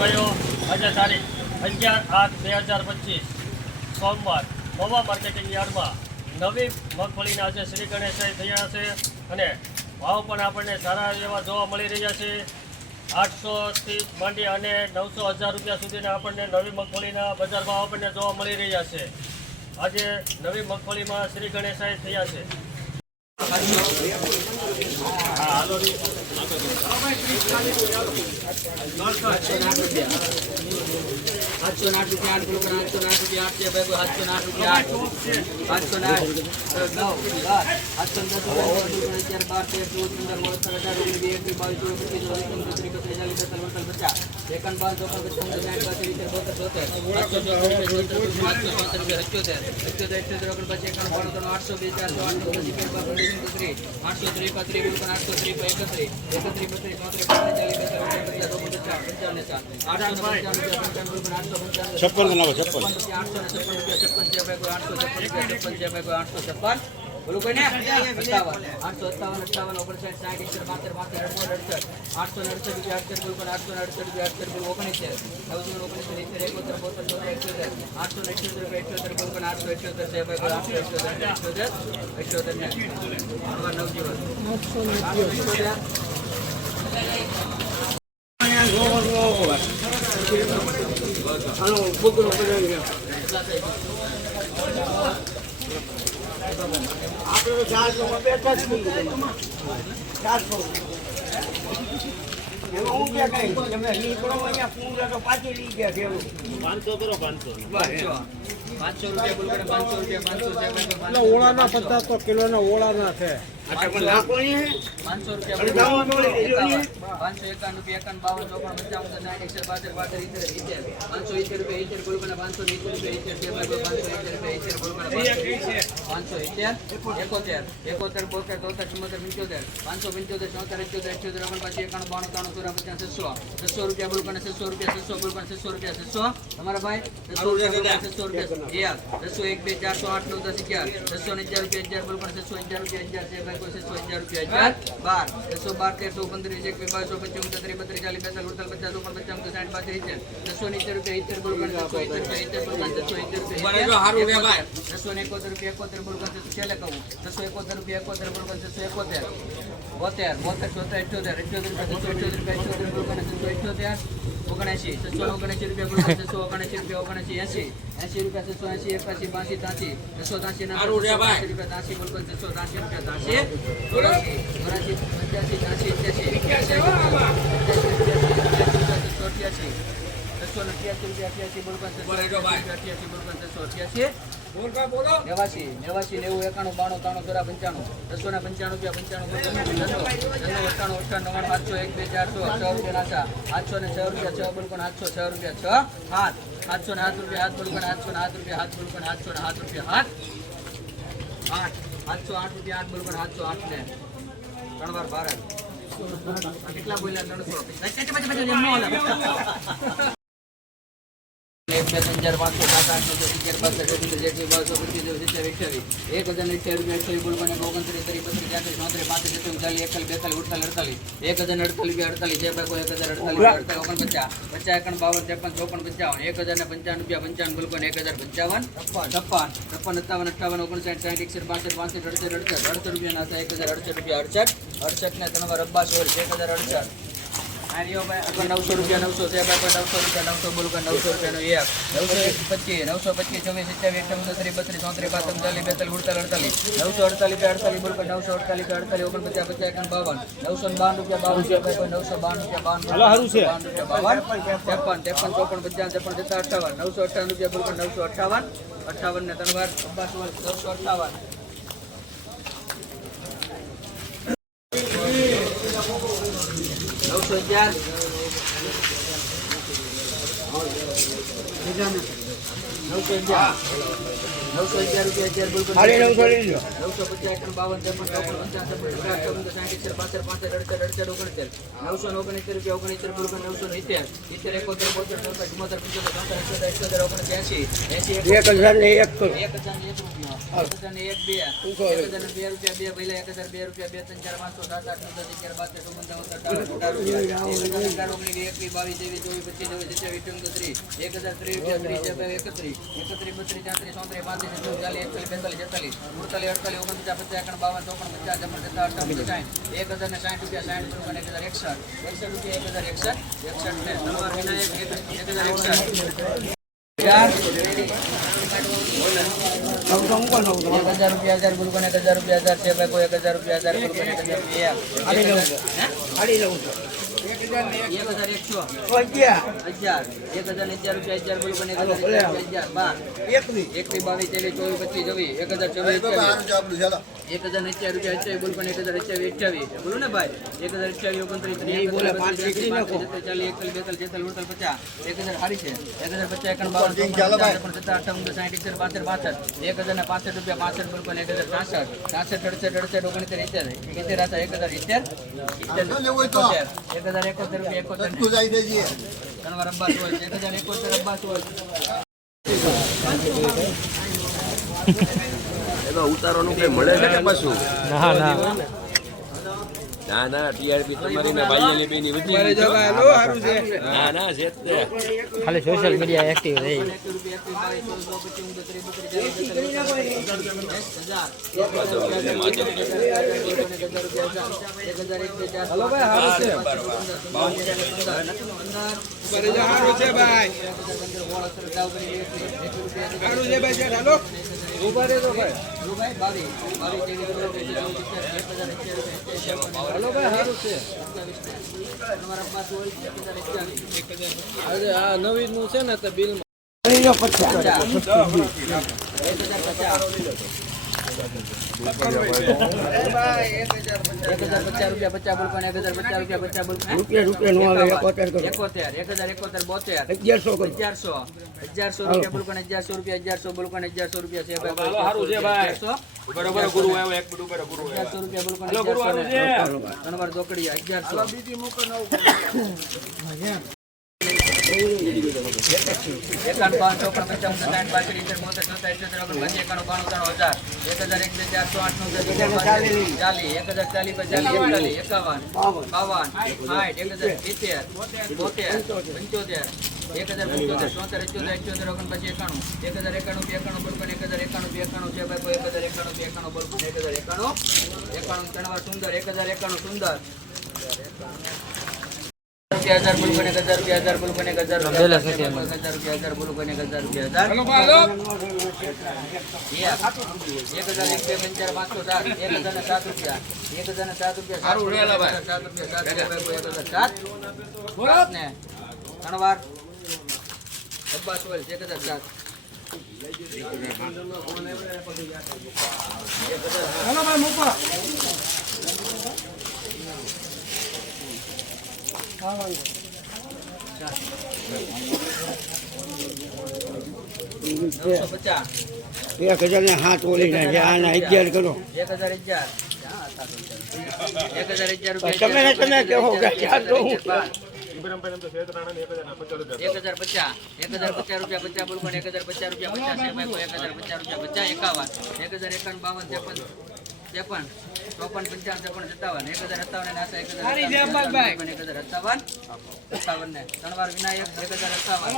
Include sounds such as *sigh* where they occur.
ભાઈઓ, આજે તારીખ અગિયાર આઠ બે હજાર પચીસ, સોમવાર મવા માર્કેટિંગ યાર્ડમાં નવી મગફળીના આજે શ્રી ગણેશાઈ થયા છે અને ભાવ પણ આપણને સારા એવા જોવા મળી રહ્યા છે. આઠસોથી માંડી અને નવસો હજાર રૂપિયા સુધીના આપણને નવી મગફળીના બજાર ભાવ આપણને જોવા મળી રહ્યા છે. આજે નવી મગફળીમાં શ્રી ગણેશાઈ થયા છે. આઠસો ને આઠ રૂપિયા આઠ કિલો આઠસો ને આઠ રૂપિયા આઠ છે ભાઈ આઠસો ને આઠ રૂપિયા આઠ આઠસો ને આઠ નવ આઠસો ને રૂપિયા બાર તેર ચૌદ પંદર વર્ષ અઢાર ચોવીસ પંદર ત્રીસ એકત્રીસ ચાલીસ બેતાલીસ અડતાલીસ એકાવન બાર ચોપન પચાસ સાઠ બાસઠ સિત્તેર બોતેર તોતેર આઠસો ચોસઠ રૂપિયા ચોતેર આઠસો બે ચારસો આઠસો પચીસ ત્રીસ આઠસો આઠસો ત્રીસ એકત્રીસ એકત્રીસ બત્રીસ ચોત્રીસ પાંત્રીસ ચાલીસ પચાસ પંચાવન છપ્પન છપ્પન આઠસો છપ્પન રૂપિયા, છપ્પન આઠસો છપ્પન રૂપિયા છપ્પન આઠસો છપ્પન. બોલું કોઈ ને સત્તાવન આઠસો સત્તાવન અઠાવન ઓગણસાઠ સાઠ એકસઠ બાતેર બાતેર અડસઠ અડસઠ. આઠસો અડસઠ રૂપિયા અડસઠ બોલું કોઈ આઠસો અડસઠ રૂપિયા અડસઠ બોલું ઓગણીસેર નવસો ઓગણીસો ઇત્તેર એકોતેર બોતેર ચોતેર અઠ્યોતેર આઠસો ને અઠ્યોતેર રૂપિયા અઠ્યોતેર બોલું કોઈ આઠસો અઠ્યોતેર છે ભાઈ કોઈ આઠસો અઠ્યોતર અઠ્યોતેર અઠ્યોતેર ને. નવજીવન આઠસો અઠ્યોતેર. આપણે તો ચારસો માં ઓળાના પચાસ તો કિલોના ઓળાના છે? પાંચસો અરે રૂપિયા દાવા જોડે એ જોઈએ. પાંચસો એકાવન રૂપિયા એકાવન બાવન ચોપન પંચાવન સાઠ એકસઠ બાસઠ બાસઠ ઇત્તેર ઇત્તેર પાંચસો ઇત્તેર રૂપિયા ઇત્તેર ગુલકના પાંચસો ને ઇત્તેર રૂપિયા ઇત્તેર છે ભાઈ પાંચસો ઇત્તેર રૂપિયા ઇત્તેર ગુલકના પાંચસો ઇત્તેર એકોતેર એકોતેર બોતેર તોતેર ચુમ્મોતેર પંચોતેર પાંચસો પંચોતેર ચોતેર અઠ્યોતેર અઠ્યોતર ઓગણ પછી એકાણું બાણું ત્રાણું ચોરા પચાસ છસો છસો રૂપિયા ગુલકના છસો રૂપિયા છસો ગુલકના છસો રૂપિયા છસો તમારા ભાઈ છસો રૂપિયા છસો રૂપિયા એક છસો એક બે ચારસો આઠ નવ દસ અગિયાર છસો ને અગિયાર રૂપિયા અગિયાર ગુલકના છસો અગિયાર રૂપિયા અગિયાર છસો અગિયાર રૂપિયા અગિયાર બાર બાર તેરસો એકવીસ પચીસ બત્રીસ ચાલીસ બેતાલીસ ઉડતાલીસ પચાસ ઉપર પચાસ સાઠ પાંચ ઇત્તેર છસો ને ઇત્તેર રૂપિયા ઇત્તેર ઇત્તેર રૂપિયા ઇત્તેર ગુલકના છસો ઇત્તેર રૂપિયા છસો ને એકોતેર રૂપિયા એકોતેર કહું છસો એકોતેર બોતેર બોતેર ચોતેર અઠ્યોતેર અઠ્યોતેર રૂપિયા છસો અઠ્યોતર રૂપિયા અઠ્યોતર ગુલકના છસો ઓગણએંશી રૂપિયા ગુલકના છસો ઓગણએંશી રૂપિયા ઓગણએંશી એંશી એંશી રૂપિયા છસો એસી એકાસી બાસી ત્યાંસી છસો ત્યાંસી રૂપિયા ત્યાંસી ગુલકન છસો ત્યાંસી રૂપિયા ત્યાંસી ચોરાસી પંચ્યાસી ત્યાંસી અઠ્યાસી છસો અઠ્યાસી રૂપિયા અઠ્યાસી ગુલકન છસો અઠ્યાસી ગુલકન છસો અઠ્યાસી નેવાસી નેવાસી નેવું એકાણું બાણું ત્રાણું ચોરા પંચાણું છસો ને પંચાણું રૂપિયા પંચાણું છન્નું અઠ્ઠાણું અઠ્ઠાણું નવ્વાણું આઠસો એક બે ચારસો છ રૂપિયા નાસા આઠસો ને છ રૂપિયા છ બુલકોણ આઠસો છ રૂપિયા છ હાથ આઠસો ને હાથ રૂપિયા હાથ બુલકોણ આઠસો ને હાથ રૂપિયા હાથ બુલકોણ આઠસો ને હાથ રૂપિયા હાથ આઠ આઠસો આઠ રૂપિયા આઠ પણ હાથસો આઠ ને ત્રણ વાર બાર કેટલા બોલ્યા ત્રણસો પાંચસો સાત પચીસ સિત્તેર અઠ્યાવીસ એક હજાર અઠ્યાવીસ રૂપિયા અઠ્યાવીસ ઓગણત્રીસ ત્રીસ બત્રીસ તેત્રીસ ચોત્રીસ પાંત્રીસ છત્રીસ ચાલીસ એકતાલીસ બેતાલીસ અડતાલીસ અડતાલીસ એક હજાર અડતાલીસ અડતાલીસ જે ભાઈ એક હજાર અડતાલીસ અડતાલીસ ઓગણપચાસ પચાસ એકણ બાવન ત્રેપન ચોપન પંચાવન એક હજાર ને પંચાવન રૂપિયા પંચાવન બોલવાને એક હજાર પંચાવન છપ્પન છપ્પન સત્તાવન અઠાવન ઓગણસાઠ સાઠ એકસઠ બાસઠ પાંસઠ અડસઠ અડસઠ અડસઠ રૂપિયા ના એક હજાર અડસઠ રૂપિયા અડસઠ અડસઠ ને ત્રણ વાર અબ્બાસ એક હજાર અડસઠ નવસો રૂપિયા નવસો છે નવસો રૂપિયા નવસો બોલું નવસો રૂપિયાનો એક. નવસો પચીસ નવસો પચીસ ચોવીસ સત્યાવીસ અઠાવીસ ત્રીસ બત્રીસ ચોત્રીસ પાંત્રીસ ચાલીસ બેતાલીસ ઉડતાલીસ અડતાલીસ. નવસો અડતાલીસ અડતાલીસ બોલું નવસો અડતાલીસ અડતાલીસ ઓગણપચાસ પચાસ બાવન. નવસો બાવન રૂપિયા બાવન રૂપિયા નવસો બાવન રૂપિયા બાવન બાવન રૂપિયા બાવન. ત્રેપન ત્રેપન ચોપન પચાસ ત્રેપન જતા અઠાવન. નવસો અઠાવન રૂપિયા બોલું નવસો અઠાવન. અઠાવન ને ત્રણ વાર. નવસો અઠાવન. નવસો અગિયાર નવસો અગિયાર. નવસો અગિયાર રૂપિયા નવસો પચાસ બાવન ત્રેપન ચોપન છપ્પન સત્તાવન ચૌદ સાઠ ઓગણસિત્તેર નવસો ને રૂપિયા ઓગણસિત્તેર બોલ નવસો એક હજાર ને એક એક હજાર એક હજાર ને એક બે એક હજાર રૂપિયા બે પહેલા એક હજાર બે રૂપિયા બે ત્રણ ચાર પાંચસો સાત આઠ નવ દસ અગિયાર બાર તેર સત્તર અઢાર એક હજાર ઓગણીસ વીસ એકવીસ બાવીસ ત્રેવીસ ચોવીસ પચીસ અઠ્યાવીસ ત્રીસ એક હજાર ત્રીસ રૂપિયા ત્રીસ એકત્રીસ એકત્રીસ બત્રીસ ચાત્રીસ ચોત્રીસ પાંત્રીસ ચાલીસ એકતાલીસ બેતાલીસ ઓગણપચાસ પચાસ એકાવન બાવન ચોપન પચાસ જમણ સત્તાવન અઠાવન સાઠ એક હજાર ને રૂપિયા સાઠ રૂપિયા એક હજાર એકસઠ એક હજાર એકસઠ એકસઠ ને હજાર રૂપિયા હજાર ગુરુકોને એક હજાર રૂપિયા હજાર છે ભાઈ એક હજાર રૂપિયા હજાર હજાર હજાર- એક એકસો એક હજાર અગિયાર રૂપિયા એક એક એક રૂપિયા અઠ્યાવીસ બોલ એક હજાર એક એક એક એક પાસઠ રૂપિયા પાસઠ બોલ પણ એક હતા એક હજાર એકોતેર. એક હજાર એકોતેર રૂપિયા એકોતેર. એક હજાર હોય? એમાં ઉતારવાનું કઈ મળે છે કે પાછું? ના ના. ના ના ટીઆરપી તમારી ને બાલ્યની બેની વધી ગઈ છે. ના ના છે તે. ખાલી સોશિયલ મીડિયા એક્ટિવ રહી. ખાલી છે. ભાઈ. રૂપિયા ભાઈ નો ભાઈ ભાઈ કરો એકોતેર એક હજાર એકોતેર બોતેર અગિયારસો બિલ અગિયારસો અગિયારસો રૂપિયા બુલકણ અગિયારસો રૂપિયા અગિયારસો બુલકણ અગિયારસો રૂપિયા છે. ભાઈ અગિયારસો રૂપિયા બુલકણ અગિયારસો ને. ઘણવાર ચોકડીયા અગિયારસો. *coughs* એકાવન બાવન ચોપન એકાણું બાણું ત્રણ હજાર એક હજાર એક બે ચારસો આઠ નવ ચાલીસ એક હજાર એકાવન બાવન સાઠ હજાર સિત્તેર બોતેર પંચોતેર એક હજાર પંચોતેર ચોતેર અઠ્યોતેર અઠ્યોતેર ઓગણપચાસ એકાણું એક હજાર એકાણું બે એકાણું બોલપણ એક હજાર એકાણું બે એકાણું છે ભાઈ એક હજાર એકાણું બે એકાણું બોલપણ એક હજાર એકાણું એકાણું ત્રણ સુંદર એક હજાર એકાણું સુંદર રૂપિયા હજાર બોલું બને હજાર રૂપિયા હજાર બોલું બને હજાર રૂપિયા હજાર રૂપિયા હજાર બોલપણ એક હજાર રૂપિયા હજાર. એક હજાર એક બે પંચાર પાંચસો સાત એક હજાર ને સાત રૂપિયા એક હજાર ને સાત રૂપિયા સાત રૂપિયા સાત રૂપિયા સાત રૂપિયા કોઈ એક હજાર સાત. ને ત્રણ વાર. અબ્બાસ ઓઇલ એક હજાર સાત. નવસો પચાસ એક હજાર ને હાથ ઓલી ના આના અગિયાર કરો એક હજાર અગિયાર એક હજાર તમે ને તમે કહો કે ચાર તો હું એક હજાર પચાસ એક હજાર પચાસ રૂપિયા પચાસ બોલ પણ એક હજાર પચાસ રૂપિયા પચાસ એક હજાર પચાસ રૂપિયા પચાસ એકાવન એક હજાર એકાવન બાવન ત્રેપન ત્રેપન ચોપન પંચાવન ચોપન સત્તાવન. એક હજાર સત્તાવન આશા એક હજાર એક હજાર સત્તાવન સત્તાવન ને ત્રણ વાર વિનાયક એક હજાર સત્તાવન.